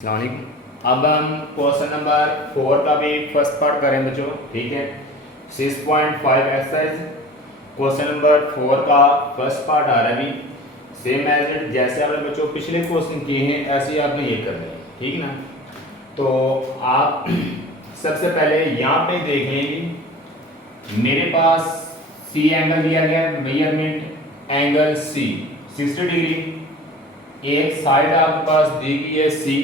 अस्सलामुअलैकुम। अब हम क्वेश्चन नंबर 4 का भी फर्स्ट पार्ट करें बच्चों, ठीक है। 6.5 एक्सरसाइज क्वेश्चन नंबर 4 का फर्स्ट पार्ट आ रहा है अभी। सेम एज इट जैसे आपने बच्चों पिछले क्वेश्चन किए हैं ऐसे ही आपने ये करना है, ठीक ना। तो आप सबसे पहले यहाँ पे देख लेंगे, मेरे पास सी एंगल दिया गया है, मेजरमेंट एंगल सी 60 डिग्री। एक साइड आपके पास दी गई है सी,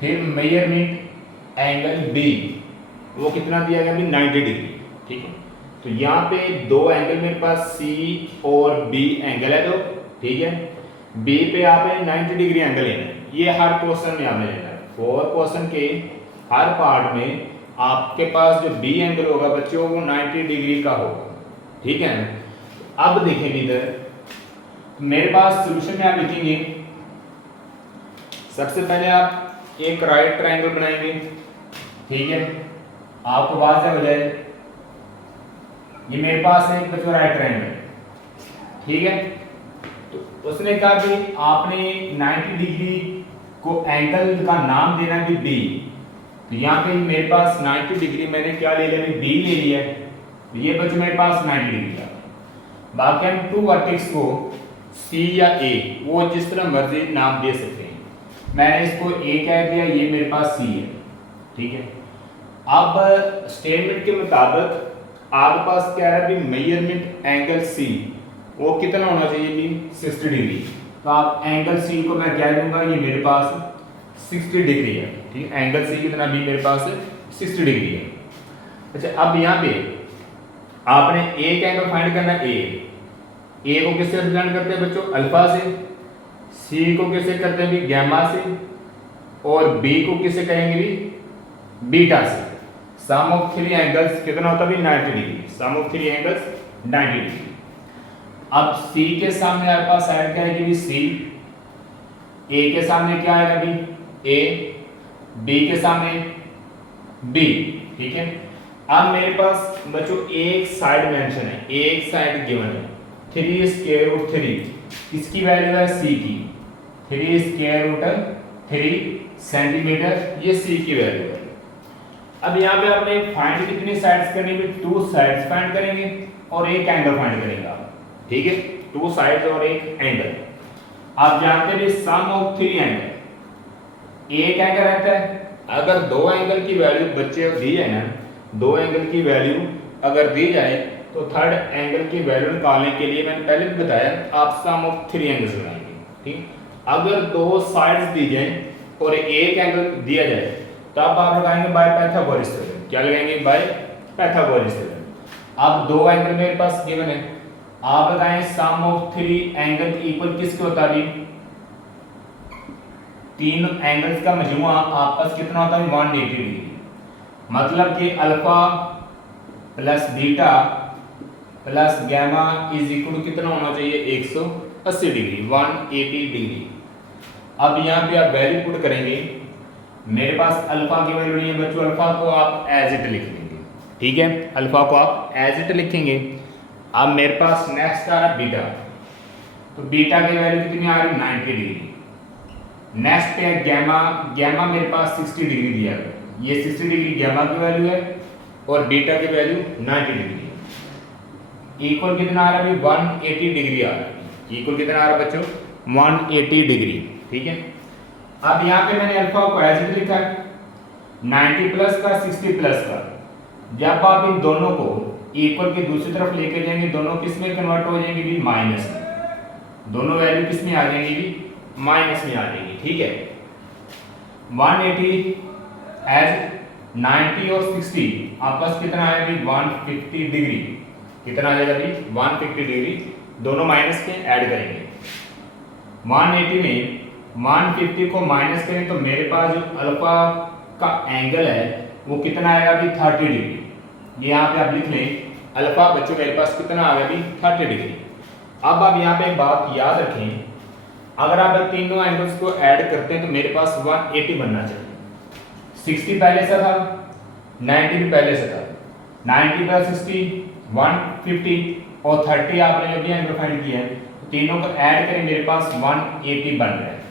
फिर मेजरमेंट एंगल बी वो कितना दिया गया अभी 90 डिग्री, ठीक है। तो यहाँ पे दो एंगल मेरे पास सी और बी एंगल है दो, ठीक है। बी पे आपने 90 डिग्री एंगल लेना है, ये हर क्वेश्चन में आपने लेना है। 4 क्वेश्चन के हर पार्ट में आपके पास जो बी एंगल होगा बच्चों वो 90 डिग्री का होगा, ठीक है ना। अब देखेंगे इधर मेरे पास सोल्यूशन में आप लिखेंगे, सबसे पहले आप एक राइट ट्रायंगल बनाएंगे, ठीक है। आपको वाज़ेह हो जाए ये मेरे पास है एक बच्चों राइट ट्रायंगल, ठीक है। तो उसने कहा कि आपने 90 डिग्री को एंगल का नाम देना भी बी। तो यहाँ पे मेरे पास 90 डिग्री मैंने क्या ले लिया, बी ले लिया है। तो ये बच्चों मेरे पास 90 डिग्री का। बाकी हम टू वर्टेक्स को सी या ए वो जिस तरह मर्जी नाम दे सकते हैं। मैंने इसको ए कह दिया, ये मेरे पास सी है, ठीक है। अब स्टेटमेंट के मुताबिक आपके पास क्या है, मेजरमेंट एंगल सी वो कितना होना चाहिए भी 60 डिग्री। तो आप एंगल सी को मैं क्या दूंगा, ये मेरे पास 60 डिग्री है, ठीक है। एंगल सी कितना भी मेरे पास 60 डिग्री है। अच्छा, अब यहाँ पे आपने एक एंगल फाइंड करना है, ए को किससे रिप्रेजेंट करते हैं बच्चों, अल्फा से। सी को किससे करते हैं भी, गैमा से। और बी को किससे कहेंगे भी, बीटा से। सम ऑफ थ्री एंगल्स कितना होता है भी 90 degree. Sum of three angles 90 degree. अब सी के सामने आपके पास साइड क्या आएगी भी सी, ए के सामने क्या आएगा भी ए, बी के सामने बी, ठीक है। अब मेरे पास बच्चों एक साइड मेंशन है, एक साइड गिवन है 3 स्क्वायर रूट 3, इसकी वैल्यू है सी की 3 स्क्वायर रूट 3 सेंटीमीटर, ये सी की वैल्यू है। अब यहाँ पे आपने फाइंड कितनी साइड्स करनी है, 2 साइड्स फाइंड करेंगे और एक एंगल फाइंड करेंगे आप, ठीक है। 2 साइड्स और एक एंगल। आप जानते हैं सम ऑफ 3 एंगल, एक एंगल रहता है। अगर दो एंगल की वैल्यू बच्चे दी है ना, दो एंगल की वैल्यू अगर दी जाए तो थर्ड एंगल की वैल्यू निकालने के लिए मैंने पहले भी बताया आप सम ऑफ 3 एंगल्स बनाएंगे, ठीक। अगर दो साइड्स दी जाए और एक एंगल दिया जाए तब आप लगाएंगे बाय पाइथागोरस थ्योरम। क्या लगाएंगे, बाय पाइथागोरस थ्योरम। अब दो एंगल मेरे पास गिवन है, आप लगाएं सम ऑफ 3 एंगल इक्वल किसके होता है, तीन एंगल्स का मजमुआ आपस कितना होता है 180 डिग्री। मतलब कि alpha plus beta plus gamma is equal कितना होना चाहिए 180 डिग्री, 180 डिग्री। अब यहाँ पे आप वैल्यू पुट करेंगे, मेरे पास अल्फा की वैल्यू नहीं है बच्चों, अल्फा को आप एज इट लिख लेंगे, ठीक है। अल्फा को आप एज इट लिखेंगे। अब मेरे पास नेक्स्ट आ रहा है बीटा, तो बीटा की वैल्यू कितनी आ रही है 90 डिग्री। नेक्स्ट है गैमा, गैमा मेरे पास 60 डिग्री दिया है, ये 60 डिग्री गैमा की वैल्यू है और बीटा की वैल्यू 90 डिग्री है। इक्वल कितना आ रहा है 180 डिग्री आ रहा है। इक्वल कितना आ रहा है बच्चों 180 डिग्री, ठीक है। अब यहाँ पे मैंने अल्फा को एज इट लिखा है 90 प्लस का 60 प्लस का। जब आप इन दोनों को इक्वल की दूसरी तरफ लेके जाएंगे दोनों किस में कन्वर्ट हो जाएंगे भी, माइनस में। दोनों वैल्यू किस में आ जाएंगी भी, माइनस में आ जाएंगी, ठीक है। 180 एज 90 और 60 आपस कितना आएगा भी 150 डिग्री। कितना आ जाएगा भी 150 डिग्री, दोनों माइनस के ऐड करेंगे। 180 में 150 को माइनस करें तो मेरे पास जो अल्फा का एंगल है वो कितना आएगा भी 30 डिग्री। ये यहाँ पे आप लिख लें अल्फा बच्चों मेरे पास कितना आ गया भी 30 डिग्री। अब आप यहाँ पे बात याद रखें, अगर आप तीनों एंगल्स को ऐड करते हैं तो मेरे पास 180 बनना चाहिए। 60 पहले से था, 90 भी पहले से था, 90 प्लस 60 150 और 30 आपने जो भी एंगल फाइंड किया है तीनों को ऐड करें मेरे पास 180 बन रहा है।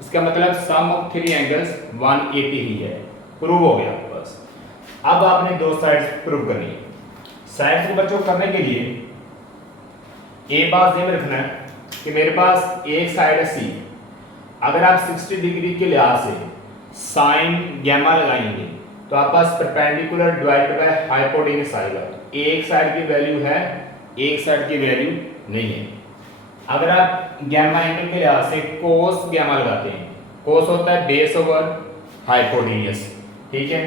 इसका मतलब सम ऑफ थ्री एंगल्स 180 ही है, प्रूव हो गया बस। अब आपने दो साइड्स प्रूव करनी है। साइड्स को बच्चों करने के लिए एक बात ध्यान रखना है कि मेरे पास एक साइड है सी, अगर आप 60 डिग्री के लिहाज से साइन गैमा लगाएंगे तो आप पास परपेंडिकुलर डिवाइडेड बाय हाइपोटेन्यूस आएगा। एक साइड की वैल्यू है, एक साइड की वैल्यू नहीं है। अगर आप गैमा एंगल के लिहाज से कोस गैमा लगाते हैं, कोस होता है बेस ओवर हाइपोटेन्यूस, ठीक है।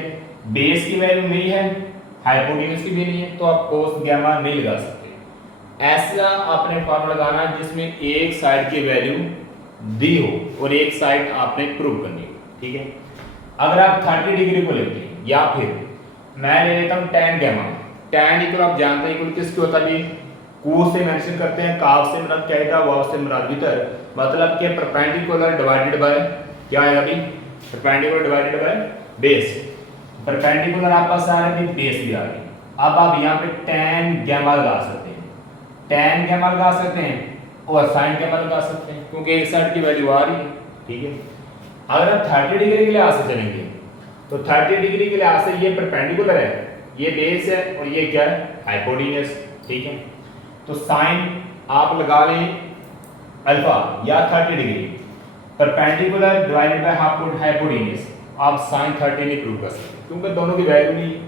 बेस की वैल्यू नहीं है, हाइपोटेन्यूस की भी नहीं है, तो आप कोस गैमा नहीं लगा सकते। ऐसा आपने फॉर्मूला लगाना जिसमें एक साइड की वैल्यू दी हो और एक साइड आपने प्रूव करनी हो, ठीक है। अगर आप 30 डिग्री को लेते हैं या फिर मैं ले लेता हूं tan गैमा। tan इक्वल आप जानते हैं इक्वल किसकी होता है, कू से मेंशन करते हैं, काफ से मुराद क्या आएगा, वाव से मुराद भीतर, मतलब कि परपेंडिकुलर डिवाइडेड बाय क्या आएगा अभी, perpendicular divided by base. Perpendicular आप पास आ रहा है, बेस भी आ रही है। अब आप यहाँ पे tan गैमा लगा सकते हैं, tan गैमा लगा सकते हैं और sin गैमा लगा सकते हैं, क्योंकि एक साइड की वैल्यू आ रही है, ठीक है। अगर आप 30 डिग्री के लिहाज से चलेंगे तो 30 डिग्री के लिहाज से ये परपेंडिकुलर है, ये बेस है और ये क्या है, हाइपोटेन्यूस, ठीक है। तो साइन आप लगा लें अल्फा या 30 degree, perpendicular divided by hypotenuse, आप साइन 30 नहीं प्रूव कर सकते क्योंकि दोनों की वैल्यू नहीं है,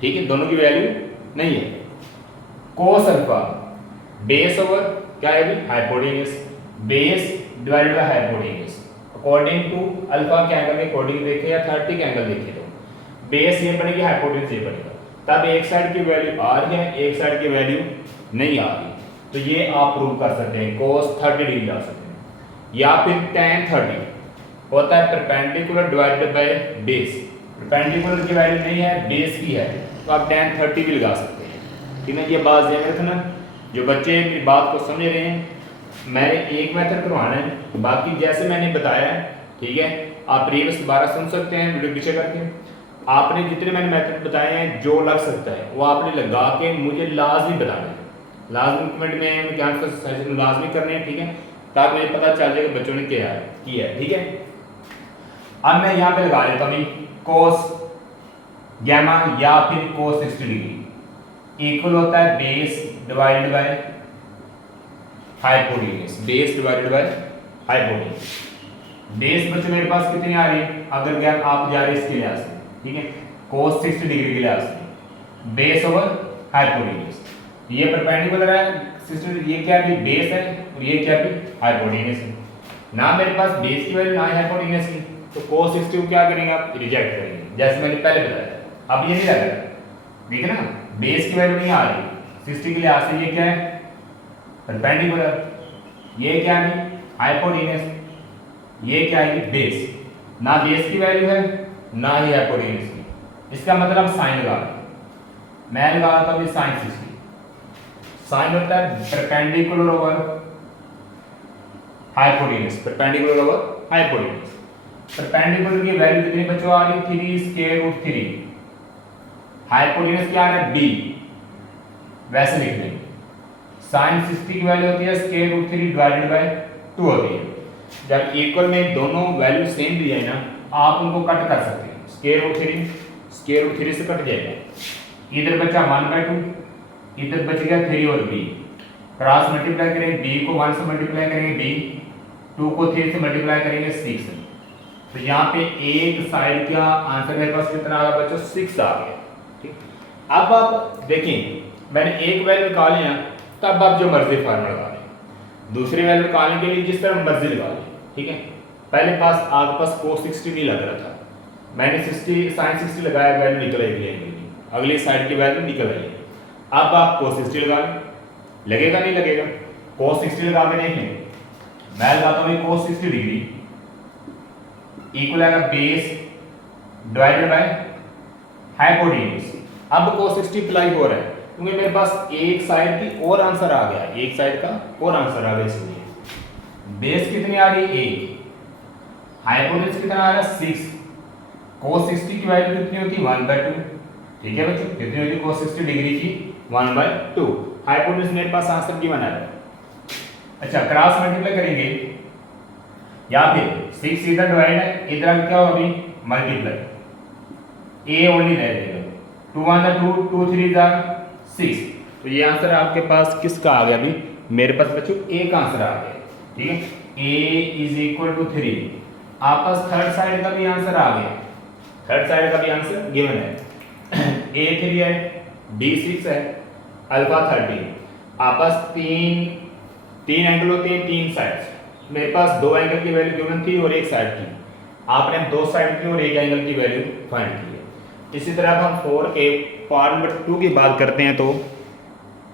ठीक है, दोनों की वैल्यू नहीं है। कोस अल्फा बेस ओवर क्या है अभी, hypotenuse, base divided by hypotenuse according to alpha के एंगल के अकॉर्डिंग देखें या 30 के एंगल देखें तो बेस ये बनेगी, हाइपोटेन्यूस ये बनेगा। तब एक साइड की वैल्यू आ रही है, एक साइड की वैल्यू नहीं आ रही, तो ये आप प्रूव कर सकते हैं, cos 30 डिग्री ला सकते हैं। या फिर tan 30 होता है perpendicular divided by base, perpendicular की वैल्यू नहीं है, बेस की है, तो आप tan 30 भी लगा सकते हैं, ठीक है। ये बात ध्यान रखना, जो बच्चे मेरी बात को समझ रहे हैं, मैंने एक मेथड करवाना है, बाकी जैसे मैंने बताया है, ठीक है, आप प्रीवियस दोबारा सुन सकते हैं वीडियो पीछे करके। आपने जितने मैंने मेथड बताए हैं जो लग सकता है वो आपने लगा के मुझे लाजमी बताना है, लाजमी कमेंट में क्या लाजमी करने हैं, ठीक है, ताकि मुझे पता चल जाए कि बच्चों ने क्या किया है, ठीक है। अब मैं यहाँ पे लगा लेता हूँ कोस गैमा या फिर कोस 60 डिग्री इक्वल होता है base divided by hypotenuse, base divided by hypotenuse. Base बच्चों मेरे पास कितनी आ रही है, अगर गैप आप जा रहे हैं इसके लिहाज से, ठीक है, cos 60 डिग्री के लिहाज से बेस ओवर हाइपोटेन्यूस, ये परपेंडिकुलर है 60, ये क्या है, बेस है और ये क्या है, हाइपोटेन्यूस है। ना मेरे पास बेस की वैल्यू ना है हाइपोटेन्यूस की, तो cos 60 को क्या करेंगे आप, रिजेक्ट करेंगे, जैसे मैंने पहले बताया। अब ये नहीं लग रहा, ठीक है ना, बेस की वैल्यू नहीं आ रही 60 के लिहाज से, ये क्या है, परपेंडिकुलर, ये क्या है, हाइपोटेन्यूस, ये क्या है, बेस, ना बेस की वैल्यू है ना ही हाइपोटेन्यूस की, इसका मतलब साइन लगा रहा हूं मैं, लगाता हूं साइन 60। साइन होता है perpendicular over hypotenuse, perpendicular over hypotenuse. Perpendicular की वैल्यू कितनी बच्चों आ रही, 3 स्क्वायर रूट 3, हाइपोटेन्यूस क्या आ रहा है, b, वैसे लिख देंगे। साइन 60 की वैल्यू होती है स्क्वायर रूट 3 डिवाइडेड बाय 2 होती है। जब इक्वल में दोनों वैल्यू सेम दी जाए ना, आप उनको कट कर सकते हैं, स्क्वायर रूट 3 से कट जाएगा, इधर बचा 1/2, इधर बच गया 3 और b, क्रॉस मल्टीप्लाई करेंगे, b को 1 से मल्टीप्लाई करेंगे, b 2 को 3 से मल्टीप्लाई करेंगे 6, तो यहाँ पे एक साइड का आंसर मेरे पास कितना आ गया बच्चों, 6 आ गया, ठीक। अब आप देखें मैंने एक वैल्यू निकाल लिया, तब आप जो मर्जी फार्मूला लगा लें, दूसरी वैल्यू निकालने के लिए जिस तरह मर्जी लगा लें, ठीक है। पहले पास आपके पास cos 60 नहीं लग रहा था, मैंने 60 sin 60 लगाया, वैल्यू निकल आई, अगली साइड की वैल्यू निकल आई। अब आप cos 60 लगा लें, लगेगा नहीं लगेगा, cos 60 लगा के देख लें, मैं लगाता हूँ cos 60 डिग्री इक्वल आएगा बेस डिवाइडेड बाय हाइपोटेन्यूस। अब cos 60 अप्लाई हो रहा है क्योंकि मेरे पास एक साइड की और आंसर आ गया, एक साइड का और आंसर आ गया, इसलिए बेस कितनी आ रही है 1, हाइपोटेन्यूस कितना आ रहा है 6, cos 60 की वैल्यू कितनी होती है 1/2, ठीक है बच्चों, कितनी होती है cos 60 डिग्री की 1/2, हाइपोटेन्यूस मेरे पास आंसर गिवन आ रहा है। अच्छा क्रॉस मल्टीप्लाई करेंगे या फिर 6 इधर डिवाइड है, इधर क्या होगा अभी मल्टीप्लाई, ए ओनली रह जाएगा, 2 1 2 2 3 6। तो ये आंसर आपके पास किसका आ गया? अभी मेरे पास बच्चों ए का आंसर आ गया, ठीक है, a इज इक्वल टू 3। आपस थर्ड साइड का भी आंसर आ गया, थर्ड साइड का भी आंसर गिवन है, a 3 है, d 6 है, अल्फा 30। आपस तीन एंगल होते हैं, तीन साइड्स, मेरे पास दो एंगल की वैल्यू गिवन थी और एक साइड की, आपने दो साइड की और एक एंगल की वैल्यू फाइंड की है। इसी तरह अब हम 4 के पार्ट नंबर 2 की बात करते हैं तो